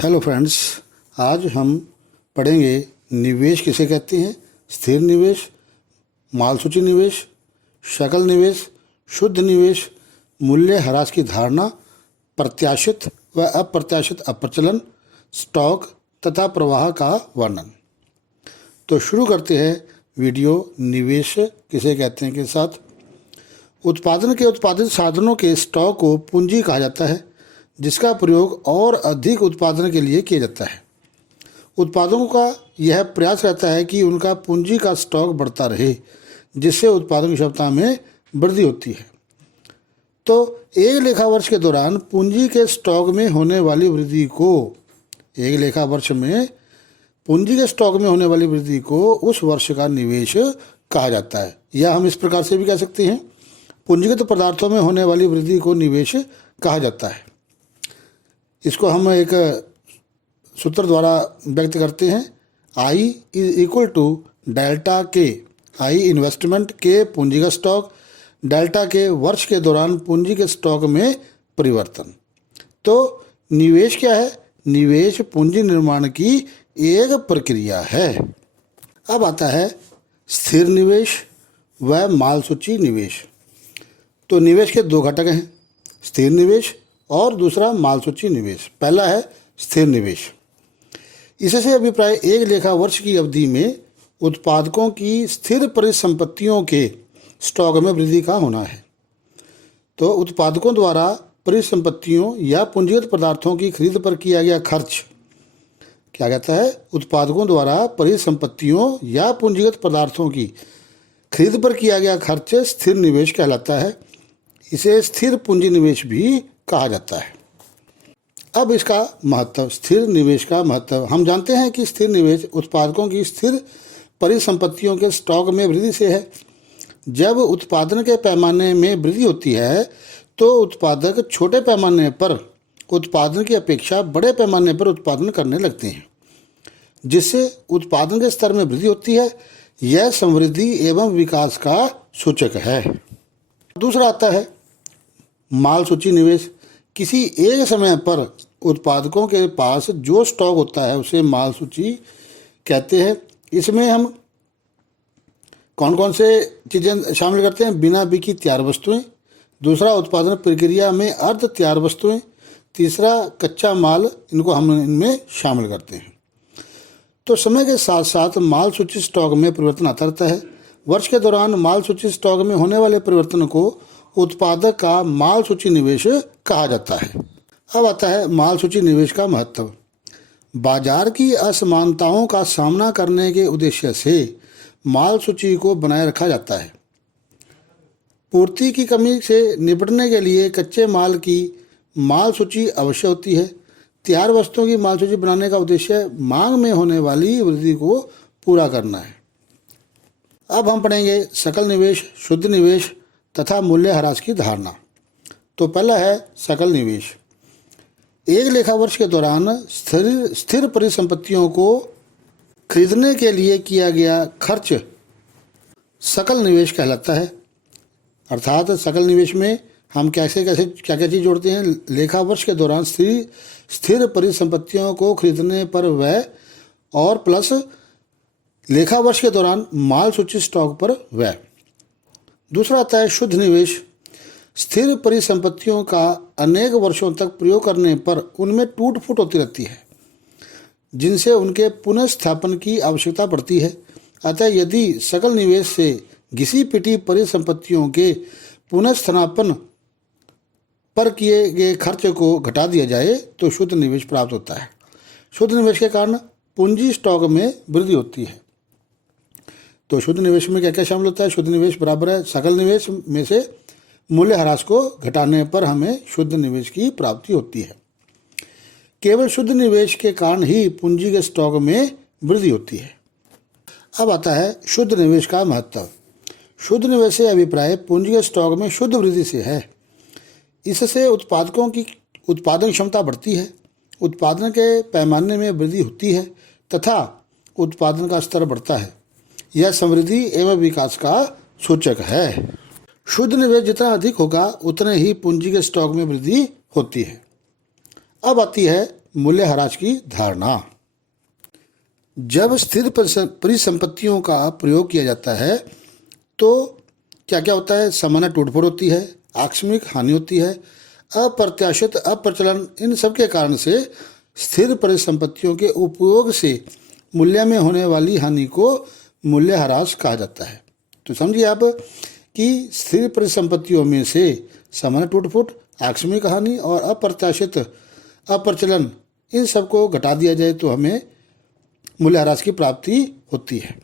Hello friends, आज हम पढ़ेंगे निवेश किसे कहते हैं, स्थिर निवेश, मालसूची निवेश, सकल निवेश, शुद्ध निवेश, मूल्यह्रास की धारणा, प्रत्याशित व अप्रत्याशित अप्रचलन, स्टॉक तथा प्रवाह का वर्णन। तो शुरू करते हैं वीडियो निवेश किसे कहते हैं के साथ। उत्पादन के उत्पादित साधनों के स्टॉक को पूंजी कहा जाता है, जिसका प्रयोग और अधिक उत्पादन के लिए किया जाता है। उत्पादकों का यह प्रयास रहता है कि उनका पूंजी का स्टॉक बढ़ता रहे, जिससे उत्पादन क्षमता में वृद्धि होती है। तो एक लेखा वर्ष के दौरान पूंजी के स्टॉक में होने वाली वृद्धि को उस वर्ष का निवेश कहा जाता है। या हम इस प्रकार से भी कह सकते हैं, पूंजीगत पदार्थों में होने वाली वृद्धि को निवेश कहा जाता है। इसको हम एक सूत्र द्वारा व्यक्त करते हैं, I is equal to delta के। आई इन्वेस्टमेंट, के पूंजीगत स्टॉक, डेल्टा के वर्ष के दौरान पूंजी के स्टॉक में परिवर्तन। तो निवेश क्या है? निवेश पूंजी निर्माण की एक प्रक्रिया है। अब आता है स्थिर निवेश व मालसूची निवेश। तो निवेश के दो घटक हैं, स्थिर निवेश और दूसरा मालसूची निवेश। पहला है स्थिर निवेश। इससे अभिप्राय एक लेखा वर्ष की अवधि में उत्पादकों की स्थिर परिसंपत्तियों के स्टॉक में वृद्धि का होना है। तो उत्पादकों द्वारा परिसंपत्तियों या पूंजीगत पदार्थों की खरीद पर किया गया खर्च क्या कहता है? उत्पादकों द्वारा परिसंपत्तियों या पूंजीगत पदार्थों की खरीद पर किया गया खर्च स्थिर निवेश कहलाता है। इसे स्थिर पूंजी निवेश भी कहा जाता है। अब इसका महत्व, स्थिर निवेश का महत्व। हम जानते हैं कि स्थिर निवेश उत्पादकों की स्थिर परिसंपत्तियों के स्टॉक में वृद्धि से है। जब उत्पादन के पैमाने में वृद्धि होती है तो उत्पादक छोटे पैमाने पर उत्पादन की अपेक्षा बड़े पैमाने पर उत्पादन करने लगते हैं, जिससे उत्पादन के स्तर में वृद्धि होती है। यह समृद्धि एवं विकास का सूचक है। दूसरा आता है मालसूची निवेश। किसी एक समय पर उत्पादकों के पास जो स्टॉक होता है उसे मालसूची कहते हैं। इसमें हम कौन कौन से चीज़ें शामिल करते हैं? बिना बिकी तैयार वस्तुएं, दूसरा उत्पादन प्रक्रिया में अर्ध तैयार वस्तुएं, तीसरा कच्चा माल, इनको हम इनमें शामिल करते हैं। तो समय के साथ साथ मालसूची स्टॉक में परिवर्तन आता रहता है। वर्ष के दौरान मालसूची स्टॉक में होने वाले परिवर्तन को उत्पादक का मालसूची निवेश कहा जाता है। अब आता है मालसूची निवेश का महत्व। बाजार की असमानताओं का सामना करने के उद्देश्य से मालसूची को बनाए रखा जाता है। पूर्ति की कमी से निपटने के लिए कच्चे माल की मालसूची आवश्यक होती है। तैयार वस्तुओं की मालसूची बनाने का उद्देश्य मांग में होने वाली वृद्धि को पूरा करना है। अब हम पढ़ेंगे सकल निवेश, शुद्ध निवेश तथा मूल्यह्रास की धारणा। तो पहला है सकल निवेश। एक लेखा वर्ष के दौरान स्थिर परिसंपत्तियों को खरीदने के लिए किया गया खर्च सकल निवेश कहलाता है। अर्थात सकल निवेश में हम क्या क्या चीज़ जोड़ते हैं? लेखा वर्ष के दौरान स्थिर परिसंपत्तियों को खरीदने पर व्यय और प्लस लेखा वर्ष के दौरान मालसूची स्टॉक पर व्यय। दूसरा आता है शुद्ध निवेश। स्थिर परिसंपत्तियों का अनेक वर्षों तक प्रयोग करने पर उनमें टूट फूट होती रहती है, जिनसे उनके पुनर्स्थापन की आवश्यकता पड़ती है। अतः यदि सकल निवेश से घिसी पिटी परिसंपत्तियों के पुनर्स्थापन पर किए गए खर्च को घटा दिया जाए तो शुद्ध निवेश प्राप्त होता है। शुद्ध निवेश के कारण पूंजी स्टॉक में वृद्धि होती है। तो शुद्ध निवेश में क्या क्या शामिल होता है? शुद्ध निवेश बराबर है सकल निवेश में से मूल्यह्रास को घटाने पर हमें शुद्ध निवेश की प्राप्ति होती है। केवल शुद्ध निवेश के कारण ही पूंजी के स्टॉक में वृद्धि होती है। अब आता है शुद्ध निवेश का महत्व। शुद्ध निवेश से अभिप्राय पूंजी के स्टॉक में शुद्ध वृद्धि से है। इससे उत्पादकों की उत्पादन क्षमता बढ़ती है, उत्पादन के पैमाने में वृद्धि होती है तथा उत्पादन का स्तर बढ़ता है। यह समृद्धि एवं विकास का सूचक है। शुद्ध निवेश जितना अधिक होगा उतने ही पूंजी के स्टॉक में वृद्धि होती है। अब आती है मूल्यह्रास की धारणा। जब स्थिर परिसंपत्तियों का प्रयोग किया जाता है तो क्या क्या होता है? सामान्य टूटफोड़ होती है, आकस्मिक हानि होती है, अप्रत्याशित अप्रचलन, इन सब के कारण से स्थिर परिसंपत्तियों के उपयोग से मूल्य में होने वाली हानि को मूल्यह्रास कहा जाता है। तो समझिए आप कि स्थिर परिसंपत्तियों में से सामान्य टूट-फूट, आकस्मिक हानि और अप्रत्याशित अप्रचलन, इन सबको घटा दिया जाए तो हमें मूल्यह्रास की प्राप्ति होती है।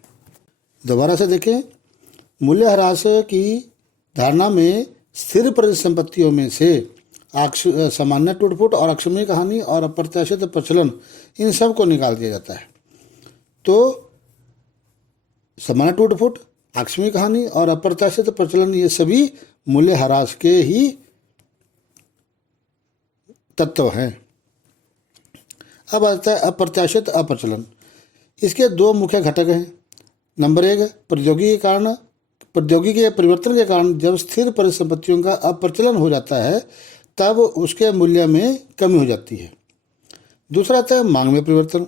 दोबारा से देखें, मूल्यह्रास की धारणा में स्थिर परिसंपत्तियों में से सामान्य टूट-फूट और आकस्मिक हानि और अप्रत्याशित प्रचलन, इन सब को निकाल दिया जाता है। तो सामान्य टूट-फूट, आकस्मिक हानि और अप्रत्याशित प्रचलन, ये सभी मूल्यह्रास के ही तत्व हैं। अब आता है अप्रत्याशित अप्रचलन। इसके दो मुख्य घटक हैं। नंबर 1, प्रौद्योगिकी के परिवर्तन के कारण जब स्थिर परिसंपत्तियों का अप्रचलन हो जाता है तब उसके मूल्य में कमी हो जाती है। दूसरा आता है मांग में परिवर्तन।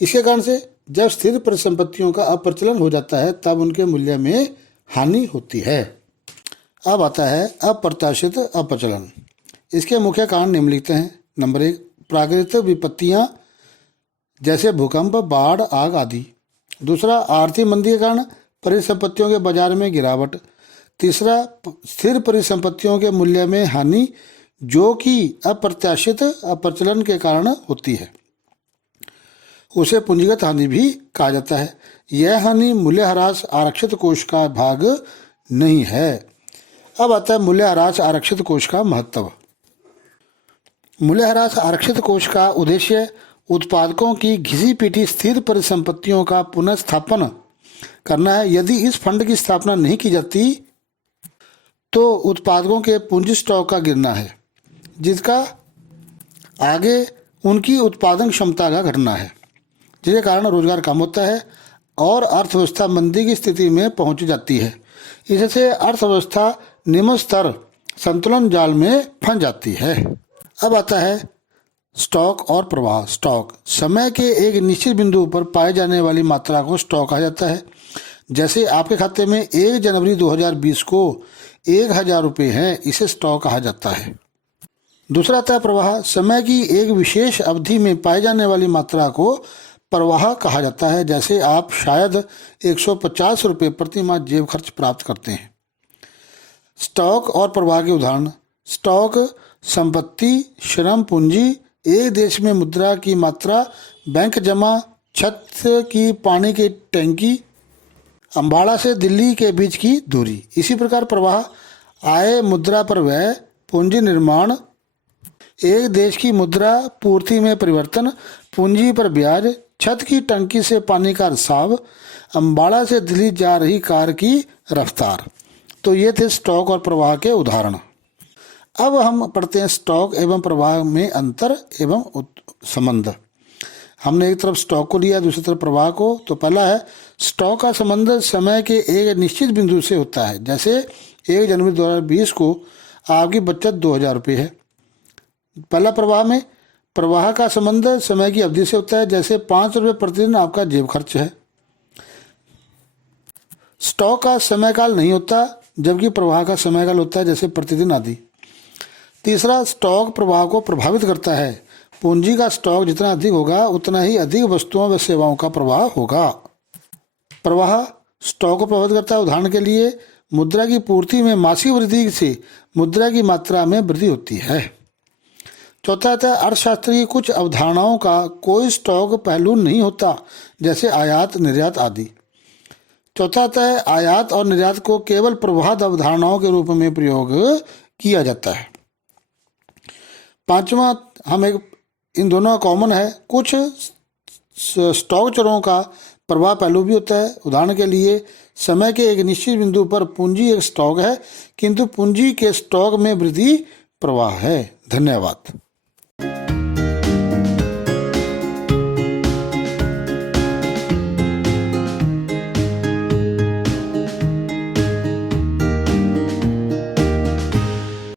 इसके कारण से जब स्थिर परिसंपत्तियों का अप्रचलन हो जाता है तब उनके मूल्य में हानि होती है। अब आता है अप्रत्याशित अप्रचलन। इसके मुख्य कारण निम्नलिखित हैं। नंबर 1, प्राकृतिक विपत्तियां जैसे भूकंप, बाढ़, आग आदि। दूसरा, आर्थिक मंदी के कारण परिसंपत्तियों के बाजार में गिरावट। तीसरा, स्थिर परिसंपत्तियों के मूल्य में हानि जो कि अप्रत्याशित अप्रचलन के कारण होती है, उसे पूंजीगत हानि भी कहा जाता है। यह हानि मूल्यह्रास आरक्षित कोष का भाग नहीं है। अब आता है मूल्यह्रास आरक्षित कोष का महत्व। मूल्यह्रास आरक्षित कोष का उद्देश्य उत्पादकों की घिसी पीटी स्थिर परिसंपत्तियों का पुनर्स्थापन करना है। यदि इस फंड की स्थापना नहीं की जाती तो उत्पादकों के पूंजी स्टॉक का गिरना है, जिसका आगे उनकी उत्पादन क्षमता का घटना है, जिसके कारण रोजगार कम होता है और अर्थव्यवस्था मंदी की स्थिति में पहुंच जाती है। इससे अर्थव्यवस्था निम्न स्तर संतुलन जाल में फंस जाती है। अब आता है स्टॉक और प्रवाह। स्टॉक समय के एक निश्चित बिंदु पर पाए जाने वाली मात्रा को स्टॉक कहा जाता है। जैसे आपके खाते में 1 जनवरी 2020 को 1000 रुपये हैं, इसे स्टॉक कहा जाता है। दूसरा आता है प्रवाह। समय की एक विशेष अवधि में पाए जाने वाली मात्रा को प्रवाह कहा जाता है। जैसे आप शायद 150 रुपये प्रति माह जेब खर्च प्राप्त करते हैं। स्टॉक और प्रवाह के उदाहरण। स्टॉक संपत्ति, श्रम पूंजी, एक देश में मुद्रा की मात्रा, बैंक जमा, छत की पानी की टंकी, अम्बाड़ा से दिल्ली के बीच की दूरी। इसी प्रकार प्रवाह आय, मुद्रा पर व्यय, पूंजी निर्माण, एक देश की मुद्रा पूर्ति में परिवर्तन, पूंजी पर ब्याज, छत की टंकी से पानी का रिसाव, अम्बाड़ा से दिल्ली जा रही कार की रफ्तार। तो ये थे स्टॉक और प्रवाह के उदाहरण। अब हम पढ़ते हैं स्टॉक एवं प्रवाह में अंतर एवं संबंध। हमने एक तरफ स्टॉक को लिया, दूसरी तरफ प्रवाह को। तो पहला है स्टॉक का संबंध समय के एक निश्चित बिंदु से होता है। जैसे 1 जनवरी 2020 को आपकी बचत 2000 रुपये है। पहला प्रवाह में प्रवाह का संबंध समय की अवधि से होता है। जैसे 5 रुपये प्रतिदिन आपका जेब खर्च है। स्टॉक का समय काल नहीं होता, जबकि प्रवाह का समय काल होता है, जैसे प्रतिदिन आदि। तीसरा, स्टॉक प्रवाह को प्रभावित करता है। पूंजी का स्टॉक जितना अधिक होगा उतना ही अधिक वस्तुओं व सेवाओं का प्रवाह होगा। प्रवाह स्टॉक को प्रभावित करता है। उदाहरण के लिए मुद्रा की पूर्ति में मासिक वृद्धि से मुद्रा की मात्रा में वृद्धि होती है। चौथा आता है अर्थशास्त्र की कुछ अवधारणाओं का कोई स्टॉक पहलू नहीं होता, जैसे आयात, निर्यात आदि। चौथा आता है आयात और निर्यात को केवल प्रवाह अवधारणाओं के रूप में प्रयोग किया जाता है। पांचवा, इन दोनों का कॉमन है, कुछ स्टॉक चरों का प्रवाह पहलू भी होता है। उदाहरण के लिए समय के एक निश्चित बिंदु पर पूंजी एक स्टॉक है, किंतु पूंजी के स्टॉक में वृद्धि प्रवाह है। धन्यवाद।